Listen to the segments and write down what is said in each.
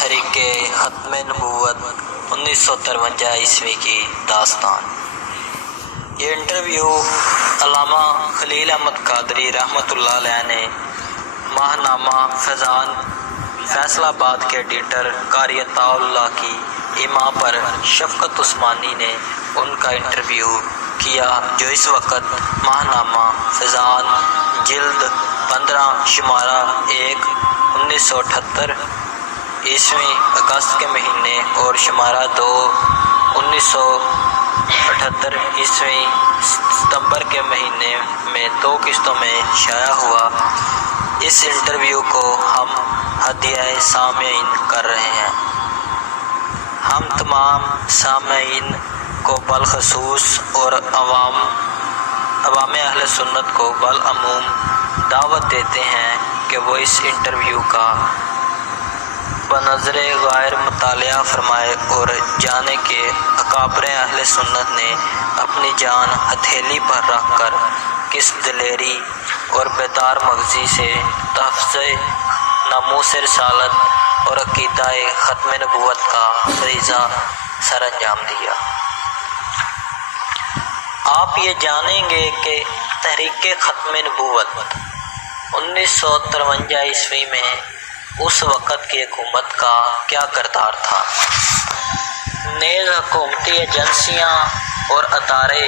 تحریک ختم نبوت 1953 عیسوی کی داستان۔ یہ انٹرویو علامہ خلیل احمد قادری رحمۃ اللہ علیہ نے ماہنامہ خزان فیصل آباد کے ایڈیٹر قاری عطاء اللہ کی ایما پر شفقت عثمانی نے ان کا انٹرویو کیا، جو اس وقت ماہنامہ خزان جلد 15 شمارہ 1 1978 عیسوی اگست کے مہینے اور شمارہ 2 1978 عیسوی ستمبر کے مہینے میں 2 قسطوں میں شائع ہوا۔ اس انٹرویو کو ہم ہدیہ سامعین کر رہے ہیں۔ ہم تمام سامعین کو بالخصوص اور عوام اہل سنت کو بالعموم دعوت دیتے ہیں کہ وہ اس انٹرویو کا بنظر غائر مطالعہ فرمائے اور جانے کہ اکابر اہل سنت نے اپنی جان ہتھیلی پر رکھ کر کس دلیری اور بیدار مغزی سے تحفظ ناموس رسالت اور عقیدہ ختم نبوت کا فریضہ سر انجام دیا۔ آپ یہ جانیں گے کہ تحریک ختم نبوت 1953 عیسوی میں اس وقت کی حکومت کا کیا کردار تھا۔ نیز حکومتی ایجنسیاں اور ادارے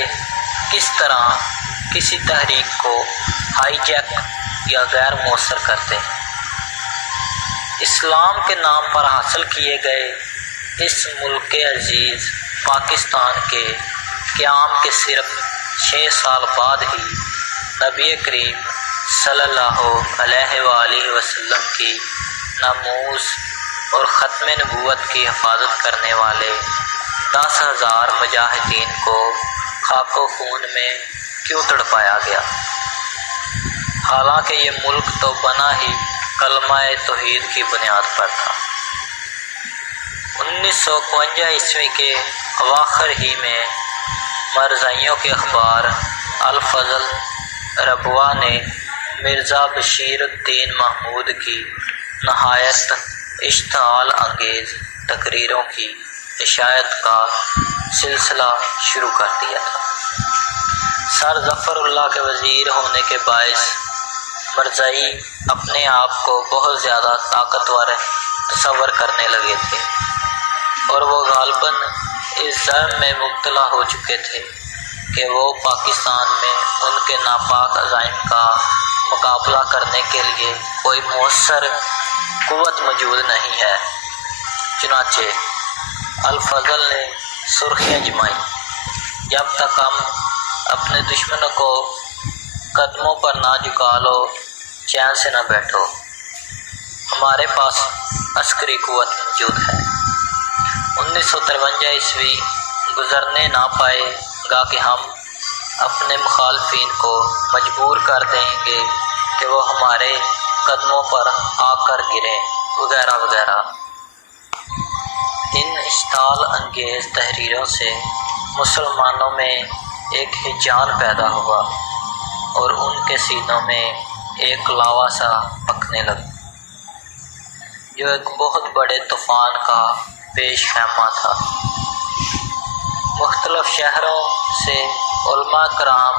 کس طرح کسی تحریک کو ہائی جیک یا غیر مؤثر کرتے ہیں۔ اسلام کے نام پر حاصل کیے گئے اس ملک عزیز پاکستان کے قیام کے صرف 6 سال بعد ہی نبی کریم صلی اللہ علیہ وآلہ وسلم کی ناموس اور ختم نبوت کی حفاظت کرنے والے 10,000 مجاہدین کو خاک و خون میں کیوں تڑپایا گیا، حالانکہ یہ ملک تو بنا ہی کلمہ توحید کی بنیاد پر تھا۔ 1952 عیسوی کے اواخر ہی میں مرزائیوں کے اخبار الفضل ربوہ نے مرزا بشیر الدین محمود کی نہایت اشتعال انگیز تقریروں کی اشاعت کا سلسلہ شروع کر دیا تھا۔ سر ظفر اللہ کے وزیر ہونے کے باعث مرزائی اپنے آپ کو بہت زیادہ طاقتور تصور کرنے لگے تھے اور وہ غالباً اس ظلم میں مبتلا ہو چکے تھے کہ وہ پاکستان میں ان کے ناپاک عزائم کا مقابلہ کرنے کے لیے کوئی مؤثر قوت موجود نہیں ہے۔ چنانچہ الفضل نے سرخیاں جمائیں، جب تک ہم اپنے دشمنوں کو قدموں پر نہ جھکا لو چین سے نہ بیٹھو، ہمارے پاس عسکری قوت موجود ہے۔ 1953 عیسوی گزرنے نہ پائے گا کہ ہم اپنے مخالفین کو مجبور کر دیں گے کہ وہ ہمارے قدموں پر آ کر گریں وغیرہ وغیرہ۔ ان اشتعال انگیز تحریروں سے مسلمانوں میں ایک ہیجان پیدا ہوا اور ان کے سینوں میں ایک لاوا سا پکنے لگا، جو ایک بہت بڑے طوفان کا پیش خیمہ تھا۔ مختلف شہروں سے علماء کرام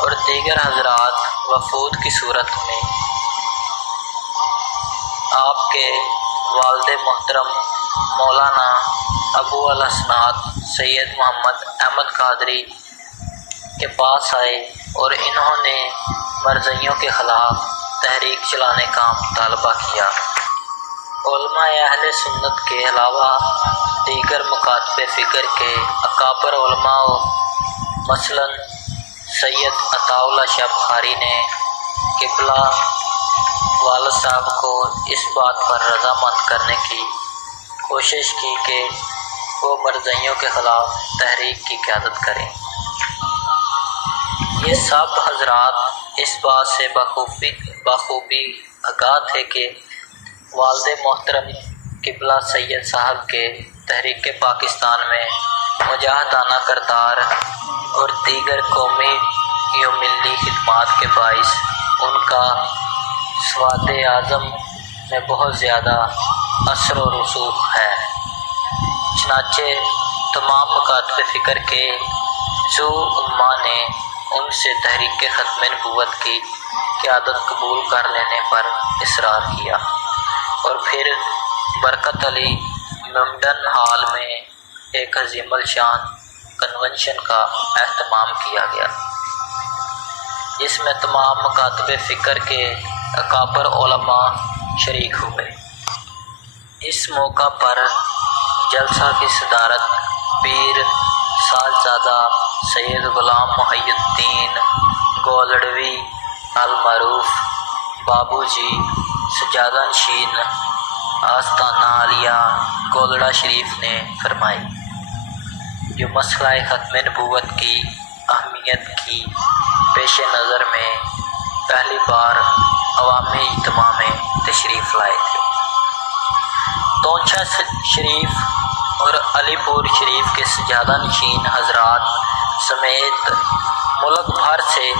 اور دیگر حضرات وفود کی صورت میں آپ کے والد محترم مولانا ابو الحسنات سید محمد احمد قادری کے پاس آئے اور انہوں نے مرزائیوں کے خلاف تحریک چلانے کا مطالبہ کیا۔ علماء اہل سنت کے علاوہ دیگر مکاتب فکر کے اکابر علماء مثلاً سید عطاء اللہ شاہ بخاری نے قبلہ والد صاحب کو اس بات پر رضامند کرنے کی کوشش کی کہ وہ مرزائیوں کے خلاف تحریک کی قیادت کریں۔ یہ سب حضرات اس بات سے بخوبی آگاہ تھے کہ والد محترم قبلہ سید صاحب کے تحریک پاکستان میں مجاہدانہ کردار اور دیگر قومی و ملی خدمات کے باعث ان کا سواد اعظم میں بہت زیادہ اثر و رسوخ ہے۔ چنانچہ تمام مکاتب فکر کے ذو امہ نے ان سے تحریک ختم نبوت کی قیادت قبول کر لینے پر اصرار کیا، اور پھر برکت علی ممڈن ہال میں ایک عظیم الشان کنونشن کا اہتمام کیا گیا، جس میں تمام مکاتب فکر کے اکابر علماء شریک ہوئے۔ اس موقع پر جلسہ کی صدارت پیر صاحبزادہ سید غلام محی الدین گولڑوی المعروف بابو جی سجادہ نشین آستانہ عالیہ گولڑا شریف نے فرمائی، جو مسئلہ ختم نبوت کی اہمیت کی پیش نظر میں پہلی بار عوامی اجتماع میں تشریف لائے تھے۔ تونچہ شریف اور علی پور شریف کے سجادہ نشین حضرات سمیت ملک بھر سے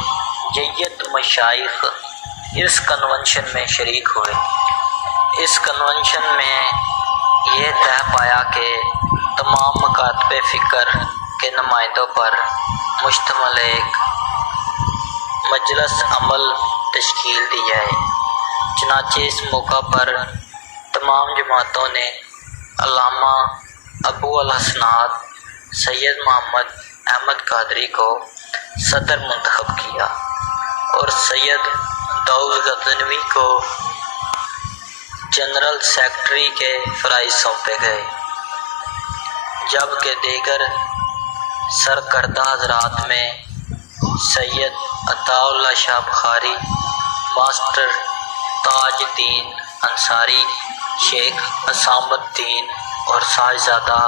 جیت مشائخ اس کنونشن میں شریک ہوئے۔ اس کنونشن میں یہ طے پایا کہ تمام مکاتب فکر کے نمائندوں پر مشتمل ایک مجلس عمل تشکیل دی جائے۔ چنانچہ اس موقع پر تمام جماعتوں نے علامہ ابو الحسنات سید محمد احمد قادری کو صدر منتخب کیا اور سید داؤد غزنوی کو جنرل سیکرٹری کے فرائض سونپے گئے، جبکہ دیگر سرکردہ حضرات میں سید عطاء اللہ شاہ بخاری، ماسٹر تاج الدین انصاری، شیخ حسام الدین اور صاحبزادہ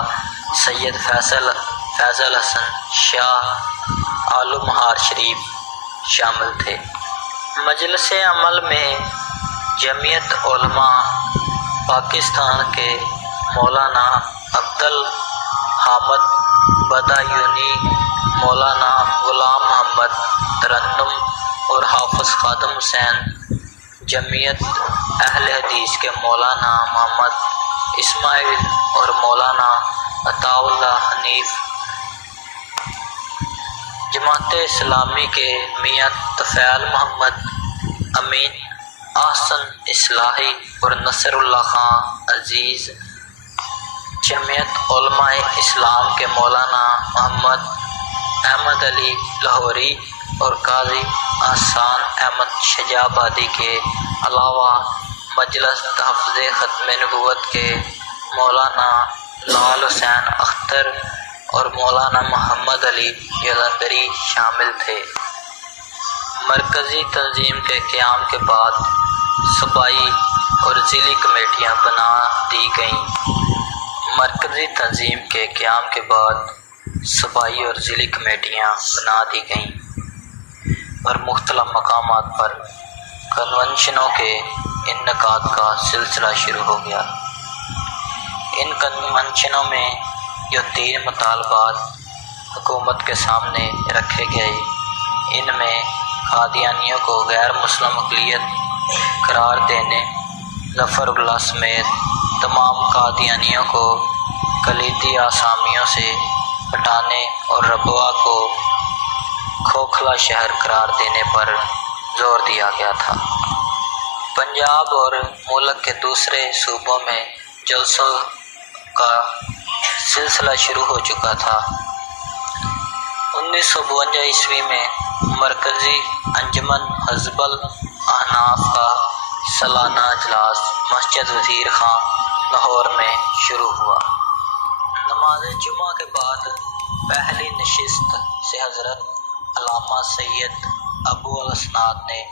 سید فیضل حسن شاہ آل مہار شریف شامل تھے۔ مجلس عمل میں جمعیت علماء پاکستان کے مولانا عبدالحامد بدایونی، مولانا غلام محمد ترنم اور حافظ خادم حسین، جمعیت اہل حدیث کے مولانا محمد اسماعیل اور مولانا عطاء اللہ حنیف، جماعت اسلامی کے میاں طفیل محمد امین احسن اصلاحی اور نصر اللہ خان عزیز، جمعیت علماء اسلام کے مولانا محمد احمد علی لاہوری اور قاضی احسان احمد شجاع آبادی کے علاوہ مجلس تحفظ ختم نبوت کے مولانا لال حسین اختر اور مولانا محمد علی جلندری شامل تھے۔ مرکزی تنظیم کے قیام کے بعد صوبائی اور ضلعی کمیٹیاں بنا دی گئیں۔ مرکزی تنظیم کے قیام کے بعد صوبائی اور ضلعی کمیٹیاں بنا دی گئیں اور مختلف مقامات پر کنونشنوں کے انعقاد کا سلسلہ شروع ہو گیا۔ ان کنونشنوں میں جو 3 مطالبات حکومت کے سامنے رکھے گئے، ان میں قادیانیوں کو غیر مسلم اقلیت قرار دینے، ظفر اللہ سمیت تمام قادیانیوں کو کلیدی آسامیوں سے ہٹانے اور ربوہ کو کھوکھلا شہر قرار دینے پر زور دیا گیا تھا۔ پنجاب اور ملک کے دوسرے صوبوں میں جلسوں کا سلسلہ شروع ہو چکا تھا۔ 1952 عیسوی میں مرکزی انجمن حزب الاحناف کا سالانہ اجلاس مسجد وزیر خان لاہور میں شروع ہوا۔ نماز جمعہ کے بعد پہلی نشست سے حضرت علامہ سید ابو الحسنات نے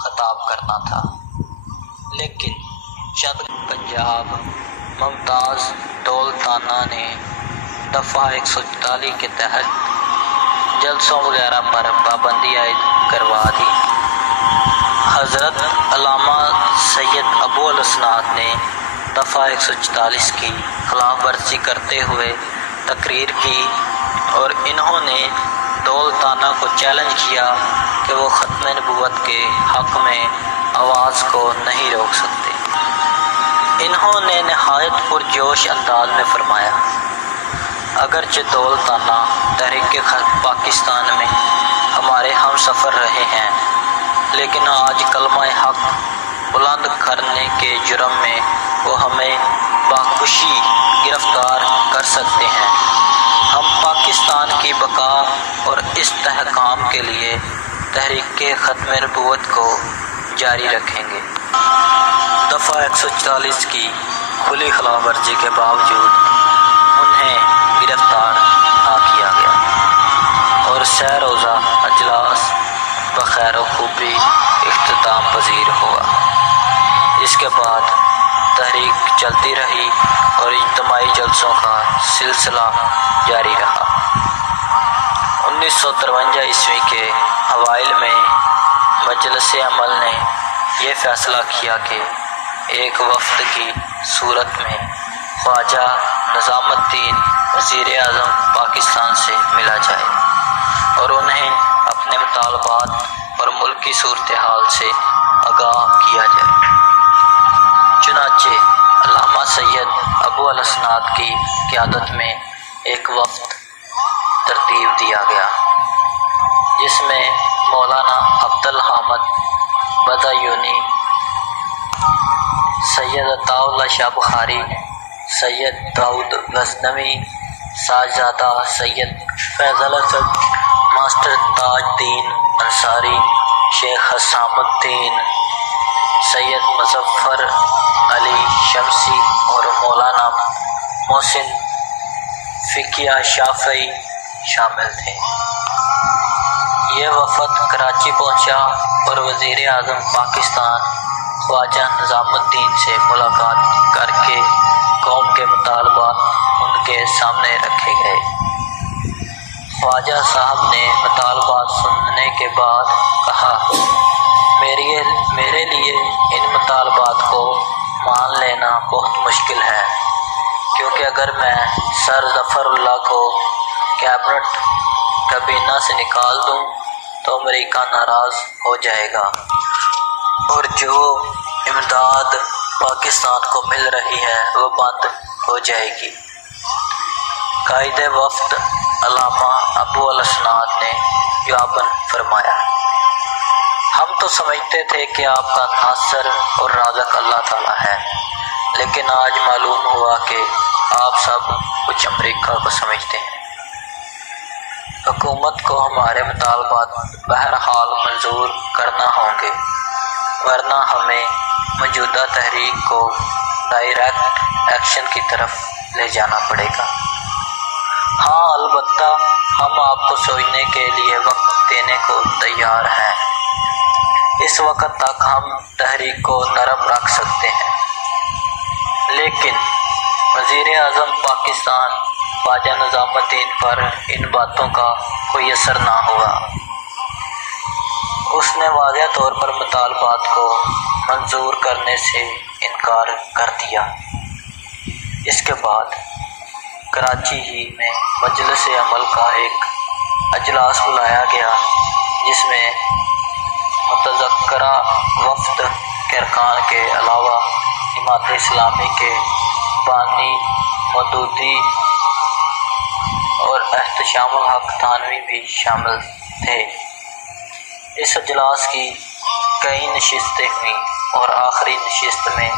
خطاب کرنا تھا، لیکن چند پنجاب ممتاز دولتانہ نے دفعہ 144 کے تحت جلسوں وغیرہ پر پابندی عائد کروا دی۔ حضرت علامہ سید ابو الحسنات نے دفعہ 144 کی خلاف ورزی کرتے ہوئے تقریر کی اور انہوں نے دولتانہ کو چیلنج کیا کہ وہ ختم نبوت کے حق میں آواز کو نہیں روک سکتے۔ انہوں نے نہایت پرجوش انداز میں فرمایا، اگرچہ دولتانہ تحریک پاکستان میں ہمارے ہم سفر رہے ہیں، لیکن آج کلمہ حق بلند کرنے کے جرم میں وہ ہمیں باخوشی گرفتار کر سکتے ہیں۔ ہم پاکستان کی بقا اور استحکام کے لیے تحریک ختم نبوت کو جاری رکھیں گے۔ دفعہ 140 کی کھلی خلاف ورزی کے باوجود انہیں گرفتار نہ کیا گیا اور سہ روزہ اجلاس بخیر و خوبی اختتام پذیر ہوا۔ اس کے بعد تحریک چلتی رہی اور اجتماعی جلسوں کا سلسلہ جاری رہا۔ 1953 عیسوی کے اوائل میں مجلس عمل نے یہ فیصلہ کیا کہ ایک وفد کی صورت میں خواجہ نظام الدین وزیر اعظم پاکستان سے ملا جائے اور انہیں اپنے مطالبات اور ملک کی صورتحال سے آگاہ کیا جائے۔ چنانچہ علامہ سید ابو الاسناد کی قیادت میں ایک وفد ترتیب دیا گیا، جس میں مولانا عبدالحامد بدایونی، سید عطا اللہ شاہ بخاری، سید داؤد غزنوی، ساجزادہ سید فیض الاسد، ماسٹر تاج الدین انصاری، شیخ حسام الدین، سید مظفر علی شمسی اور مولانا محسن فقیہ شافعی شامل تھے۔ یہ وفد کراچی پہنچا اور وزیر اعظم پاکستان خواجہ نظام الدین سے ملاقات کر کے قوم کے مطالبات ان کے سامنے رکھے گئے۔ خواجہ صاحب نے مطالبات سننے کے بعد کہا، میرے لیے ان مطالبات کو مان لینا بہت مشکل ہے، کیونکہ اگر میں سر ظفر اللہ کو کیبنٹ کابینہ سے نکال دوں تو امریکہ ناراض ہو جائے گا اور جو امداد پاکستان کو مل رہی ہے وہ بند ہو جائے گی۔ قائد وفد علامہ ابو الاسناد نے جواباً فرمایا، ہم تو سمجھتے تھے کہ آپ کا ناصر اور رازق اللہ تعالیٰ ہے، لیکن آج معلوم ہوا کہ آپ سب کچھ امریکہ کو سمجھتے ہیں۔ حکومت کو ہمارے مطالبات بہرحال منظور کرنا ہوں گے، ورنہ ہمیں موجودہ تحریک کو ڈائریکٹ ایکشن کی طرف لے جانا پڑے گا۔ ہاں، البتہ ہم آپ کو سوچنے کے لیے وقت دینے کو تیار ہیں۔ اس وقت تک ہم تحریک کو نرم رکھ سکتے ہیں، لیکن وزیر اعظم پاکستان خواجہ نظام الدین پر ان باتوں کا کوئی اثر نہ ہوا۔ اس نے واضح طور پر مطالبات کو منظور کرنے سے انکار کر دیا۔ اس کے بعد کراچی ہی میں مجلس عمل کا ایک اجلاس بلایا گیا، جس میں متذکرہ وفد کے ارکان کے علاوہ جماعت اسلامی کے بانی مودودی اور احتشام الحق تھانوی بھی شامل تھے۔ اس اجلاس کی کئی نشستیں ہوئیں اور آخری نشست میں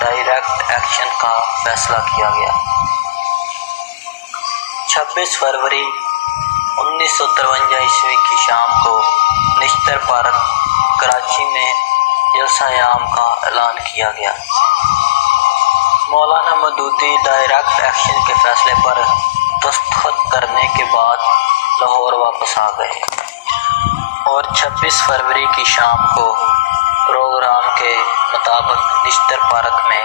ڈائریکٹ ایکشن کا فیصلہ کیا گیا۔ 26 فروری 1953 عیسوی کی شام کو نشتر پارک کراچی میں جلسہ عام کا اعلان کیا گیا۔ مولانا مودودی ڈائریکٹ ایکشن کے فیصلے پر دستخط کرنے کے بعد لاہور واپس آ گئے اور 26 فروری کی شام کو پروگرام کے مطابق نشتر پارک میں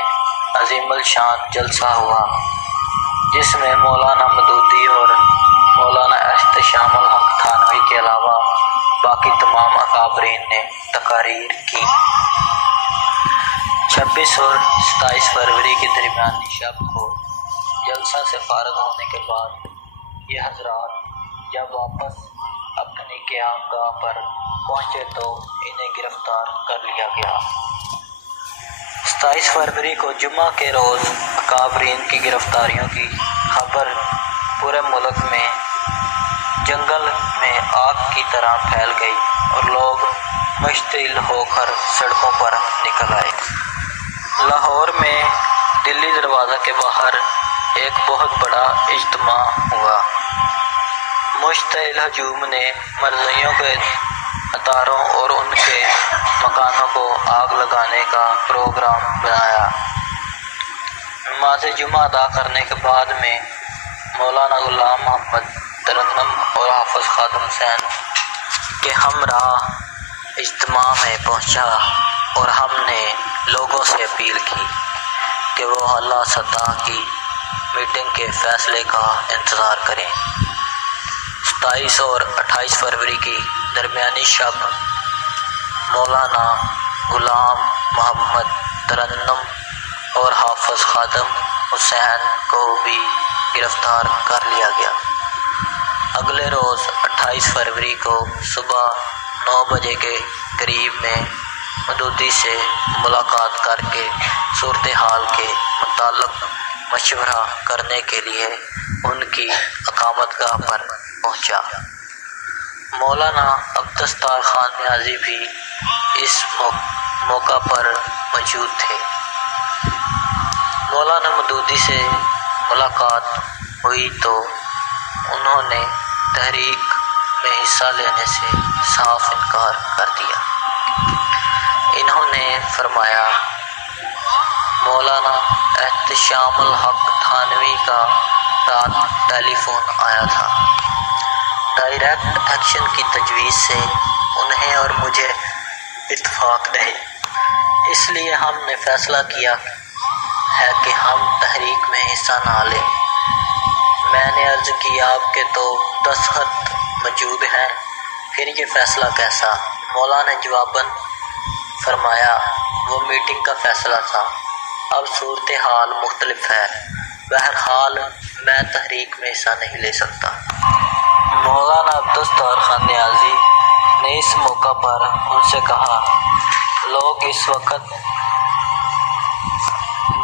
عظیم الشان جلسہ ہوا، جس میں مولانا مودودی اور مولانا احتشام الحق تھانوی کے علاوہ باقی تمام اکابرین نے تقاریر کی۔ 26 اور 27 فروری کے درمیانی شب کو جلسہ سے فارغ ہونے کے بعد یہ حضرات جب واپس اپنی قیام گاہ پر پہنچے تو انہیں گرفتار کر لیا گیا۔ 27 فروری کو جمعہ کے روز اکابرین کی گرفتاریوں کی خبر پورے ملک میں جنگل میں آگ کی طرح پھیل گئی اور لوگ مشتعل ہو کر سڑکوں پر نکل آئے۔ لاہور میں دلی دروازہ کے باہر ایک بہت بڑا اجتماع ہوا۔ مشتعل ہجوم نے مرزائیوں کے اداروں اور ان کے مکانوں کو آگ لگانے کا پروگرام بنایا۔ نماز جمعہ ادا کرنے کے بعد میں مولانا غلام محمد ترنم اور حافظ خادم حسین کے ہمراہ اجتماع میں پہنچا اور ہم نے لوگوں سے اپیل کی کہ وہ اعلیٰ سطح کی میٹنگ کے فیصلے کا انتظار کریں۔ 27 اور 28 فروری کی درمیانی شب مولانا غلام محمد ترنم اور حافظ خادم حسین کو بھی گرفتار کر لیا گیا۔ اگلے روز 28 فروری کو صبح 9 بجے کے قریب میں مودودی سے ملاقات کر کے صورتحال کے متعلق مشورہ کرنے کے لیے ان کی اقامت گاہ پر پہنچا۔ مولانا عبدالستار خان نیازی بھی اس موقع پر موجود تھے۔ مولانا مودودی سے ملاقات ہوئی تو انہوں نے تحریک میں حصہ لینے سے صاف انکار کر دیا۔ انہوں نے فرمایا، مولانا احتشام الحق تھانوی کا رات ٹیلی فون آیا تھا۔ ڈائریکٹ ایکشن کی تجویز سے انہیں اور مجھے اتفاق نہیں، اس لیے ہم نے فیصلہ کیا ہے کہ ہم تحریک میں حصہ نہ لیں۔ میں نے عرض کی، آپ کے تو دستخط موجود ہیں، پھر یہ فیصلہ کیسا؟ مولانا نے جواباً فرمایا، وہ میٹنگ کا فیصلہ تھا، اب صورتحال مختلف ہے، بہرحال میں تحریک میں حصہ نہیں لے سکتا۔ مولانا عبدالستار خان نیازی نے اس موقع پر ان سے کہا، لوگ اس وقت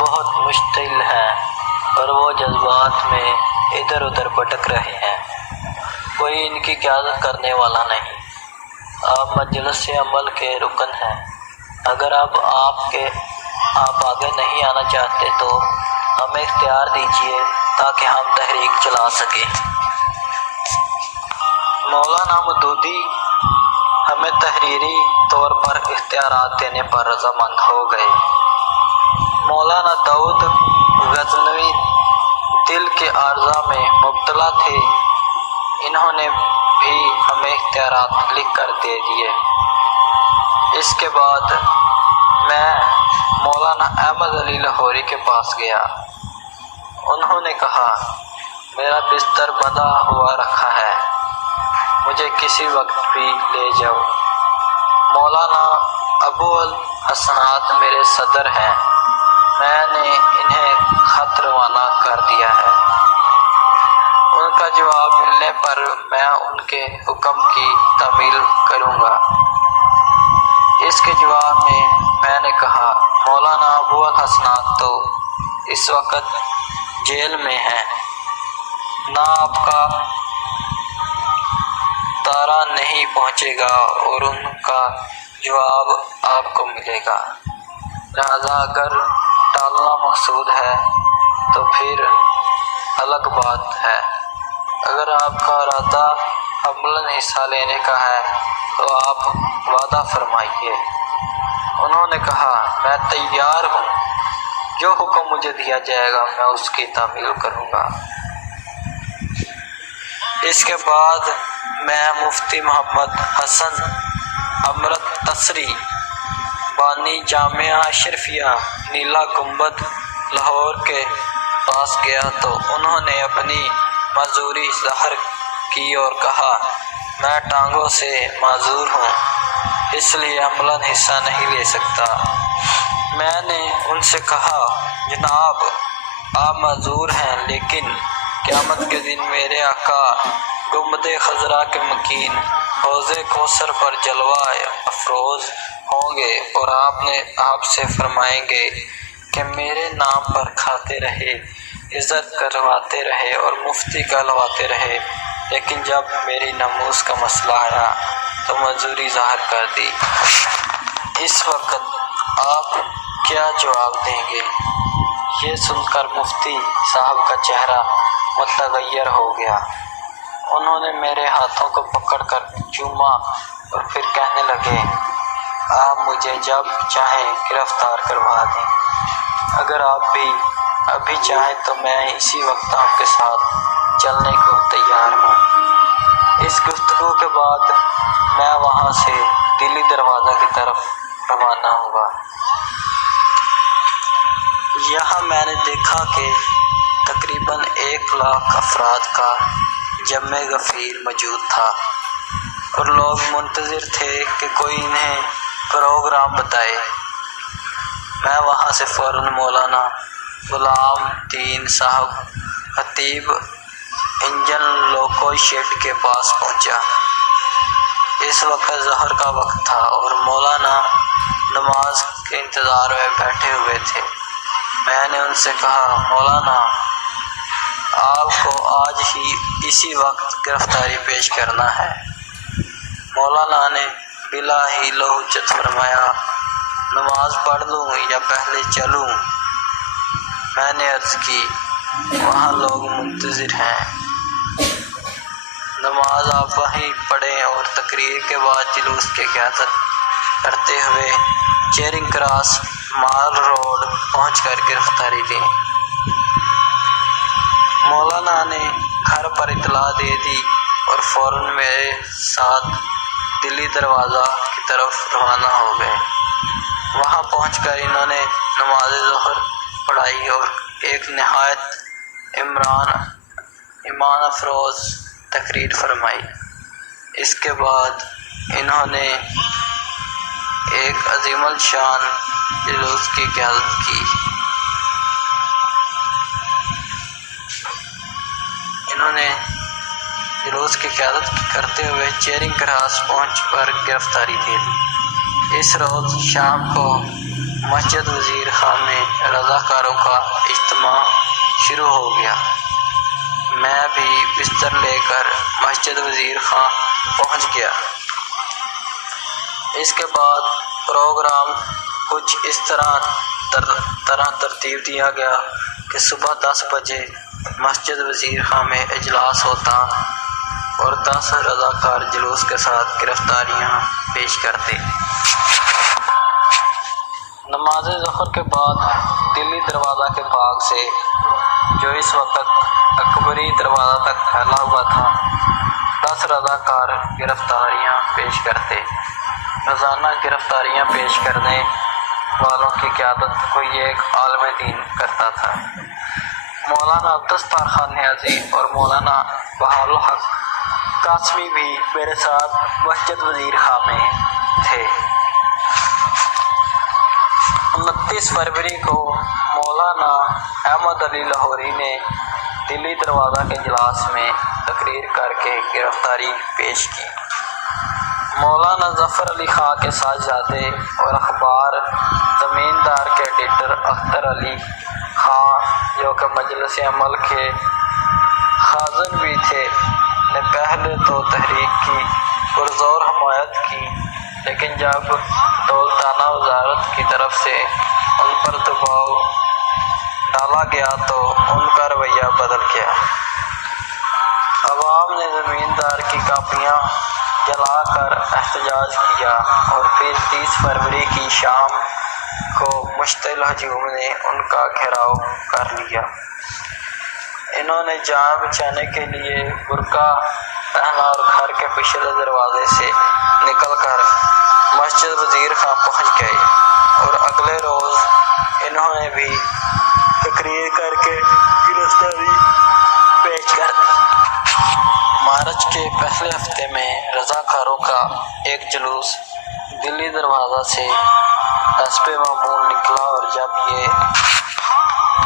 بہت مشتعل ہیں اور وہ جذبات میں ادھر ادھر بھٹک رہے ہیں، کوئی ان کی قیادت کرنے والا نہیں۔ آپ مجلس عمل کے رکن ہیں، اگر اب آپ آگے نہیں آنا چاہتے تو ہمیں اختیار دیجیے تاکہ ہم تحریک چلا سکیں۔ مولانا مودودی ہمیں تحریری طور پر اختیارات دینے پر رضامند ہو گئے۔ مولانا داؤد غزنوی دل کے عارضہ میں مبتلا تھے، انہوں نے بھی ہمیں اختیارات لکھ کر دے دیے۔ اس کے بعد میں مولانا احمد علی لاہوری کے پاس گیا۔ انہوں نے کہا، میرا بستر بندھا ہوا رکھا ہے، مجھے کسی وقت بھی لے جاؤ۔ مولانا ابو الحسنات میرے صدر ہیں، میں نے انہیں خط روانہ کر دیا ہے، ان کا جواب ملنے پر میں ان کے حکم کی تعمیل کروں گا۔ اس کے جواب میں نے کہا، مولانا ابو الحسنات تو اس وقت جیل میں ہیں، نہ آپ کا تارا نہیں پہنچے گا اور ان کا جواب آپ کو ملے گا، لہذا اگر ٹالنا مقصود ہے تو پھر الگ بات ہے، اگر آپ کا ارادہ عملاً حصہ لینے کا ہے تو آپ وعدہ فرمائیے۔ انہوں نے کہا، میں تیار ہوں، جو حکم مجھے دیا جائے گا میں اس کی تعمیل کروں گا۔ اس کے بعد میں مفتی محمد حسن امرت تسری بانی جامعہ اشرفیہ نیلا گنبد لاہور کے پاس گیا تو انہوں نے اپنی معذوری ظاہر کی اور کہا، میں ٹانگوں سے معذور ہوں، اس لیے عملاً حصہ نہیں لے سکتا۔ میں نے ان سے کہا، جناب آپ معذور ہیں، لیکن قیامت کے دن میرے آقا گنبد خضرا کے مکین حوض کوثر پر جلوہ افروز ہوں گے اور آپ سے فرمائیں گے کہ میرے نام پر کھاتے رہے، عزت کرواتے رہے اور مفتی کہلواتے رہے، لیکن جب میری ناموس کا مسئلہ آیا تو مزدوری ظاہر کر دی۔ اس وقت آپ کیا جواب دیں گے؟ یہ سن کر مفتی صاحب کا چہرہ متغیر ہو گیا۔ انہوں نے میرے ہاتھوں کو پکڑ کر چوما اور پھر کہنے لگے، آپ مجھے جب چاہیں گرفتار کروا دیں، اگر آپ بھی ابھی چاہیں تو میں اسی وقت آپ کے ساتھ چلنے کو تیار ہوں۔ اس گفتگو کے بعد میں وہاں سے دلی دروازہ کی طرف روانہ ہوا۔ یہاں میں نے دیکھا کہ تقریباً 1,00,000 افراد کا جمع غفیر موجود تھا اور لوگ منتظر تھے کہ کوئی انہیں پروگرام بتائے۔ میں وہاں سے فوراً مولانا غلام دین صاحب خطیب انجن لوکو شیڈ کے پاس پہنچا۔ اس وقت ظہر کا وقت تھا اور مولانا نماز کے انتظار میں بیٹھے ہوئے تھے۔ میں نے ان سے کہا، مولانا آپ کو آج ہی اسی وقت گرفتاری پیش کرنا ہے۔ مولانا نے بلا ہی لہجت فرمایا، نماز پڑھ لوں یا پہلے چلوں؟ میں نے عرض کی، وہاں لوگ منتظر ہیں، نماز آپ وہیں پڑھیں اور تقریر کے بعد جلوس کی قیادت کرتے ہوئے چیرنگ کراس مال روڈ پہنچ کر گرفتاری دیں۔ مولانا نے گھر پر اطلاع دے دی اور فوراً میرے ساتھ دلی دروازہ کی طرف روانہ ہو گئے۔ وہاں پہنچ کر انہوں نے نماز ظہر پڑھائی اور ایک نہایت ایمان افروز تقریر فرمائی۔ اس کے بعد انہوں نے ایک عظیم الشان جلوس کی قیادت کی۔ انہوں نے جلوس کی قیادت کرتے ہوئے چیرنگ کراس پہنچ پر گرفتاری دے دی۔ اس روز شام کو مسجد وزیر خان میں رضاکاروں کا اجتماع شروع ہو گیا۔ میں بھی بستر لے کر مسجد وزیر خان پہنچ گیا۔ اس کے بعد پروگرام کچھ اس طرح ترتیب دیا گیا کہ صبح 10 بجے مسجد وزیر خان میں اجلاس ہوتا اور 10 رضاکار جلوس کے ساتھ گرفتاریاں پیش کرتے۔ نماز ظہر کے بعد دلی دروازہ کے باغ سے، جو اس وقت اکبری دروازہ تک پھیلا ہوا تھا، 10 رضاکار گرفتاریاں پیش کرتے۔ روزانہ گرفتاریاں پیش کرنے والوں کی قیادت کوئی ایک عالم دین کرتا تھا۔ مولانا عبدالستار خان نیازی اور مولانا بہاء الحق قاسمی بھی میرے ساتھ مسجد وزیر خان میں تھے۔ 29 فروری کو مولانا احمد علی لاہوری نے دلی دروازہ کے اجلاس میں تقریر کر کے گرفتاری پیش کی۔ مولانا ظفر علی خان کے صاحبزادے اور اخبار زمیندار کے ایڈیٹر اختر علی خان، جو کہ مجلس عمل کے خازن بھی تھے، نے پہلے تو تحریک کی پرزور حمایت کی، لیکن جب دولتانہ وزارت کی طرف سے ان پر دباؤ ڈالا گیا تو ان کا رویہ بدل گیا۔ عوام نے زمیندار کی کاپیاں جلا کر احتجاج کیا اور پھر 30 فروری کی شام کو مشتعل ہجوم نے ان کا گھیراؤ کر لیا۔ انہوں نے جان بچانے کے لیے برقع پہنا اور گھر کے پچھلے دروازے سے نکل کر مسجد وزیر خان پہنچ گئے اور اگلے روز انہوں نے بھی تقریر کر کے گرفتاری پیش کر دی۔ مارچ کے پہلے ہفتے میں رضاکاروں کا ایک جلوس دلی دروازہ سے حسب معمول نکلا اور جب یہ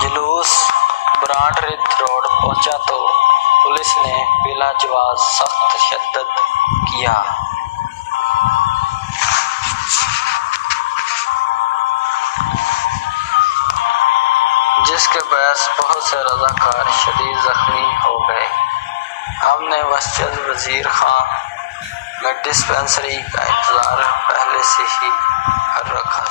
جلوس برانڈ ریت روڈ پہنچا تو پولیس نے بلا جواز سخت تشدد کیا۔ جس کے باعث بہت سے رضاکار شدید زخمی ہو گئے۔ ہم نے مسجد وزیر خان میں ڈسپنسری کا انتظار پہلے سے ہی کر رکھا